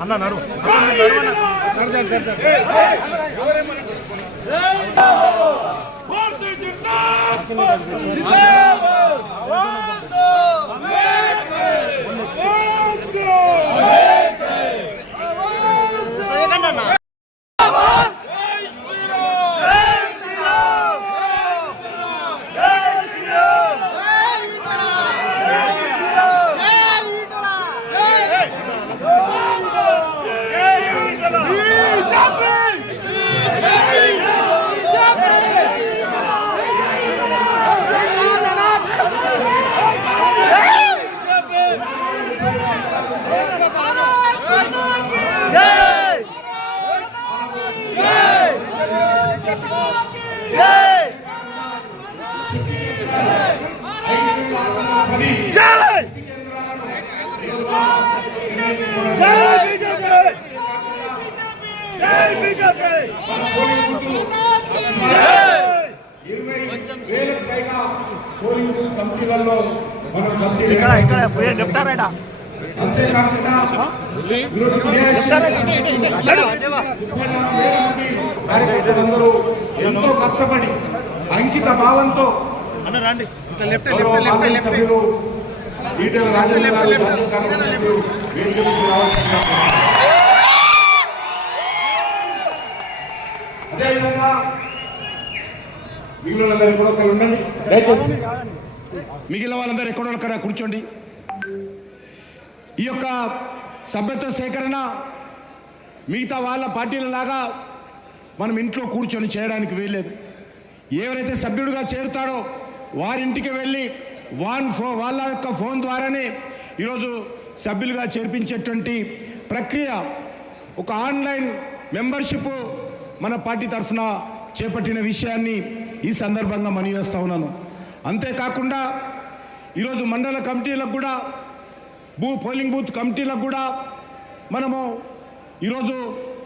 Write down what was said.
అన్న నడు polling booth కమిటీలలో మనం కమిటీ అంతేకాకుండా ఈరోజు కార్యకర్తలందరూ ఎంతో కష్టపడి అంకిత భావంతో సభ్యులు ఈటెల రాజేంద్ర అదేవిధంగా మిగిలిన వాళ్ళందరూ ఎక్కడో ఒకరు ఉండండి, దయచేసి మిగిలిన వాళ్ళందరూ ఎక్కడో ఒకరు కూర్చోండి. ఈ యొక్క సభ్యత్వ సేకరణ మిగతా వాళ్ళ పార్టీలలాగా మనం ఇంట్లో కూర్చొని చేయడానికి వీల్లేదు. ఎవరైతే సభ్యుడిగా చేరుతాడో వారింటికి వెళ్ళి వాళ్ళ యొక్క ఫోన్ ద్వారానే ఈరోజు సభ్యులుగా చేర్పించేటువంటి ప్రక్రియ, ఒక ఆన్లైన్ మెంబర్షిప్ మన పార్టీ తరఫున చేపట్టిన విషయాన్ని ఈ సందర్భంగా మనవి చేస్తూ ఉన్నాను. అంతేకాకుండా ఈరోజు మండల కమిటీలకు కూడా పోలింగ్ బూత్ కమిటీలకు కూడా మనము ఈరోజు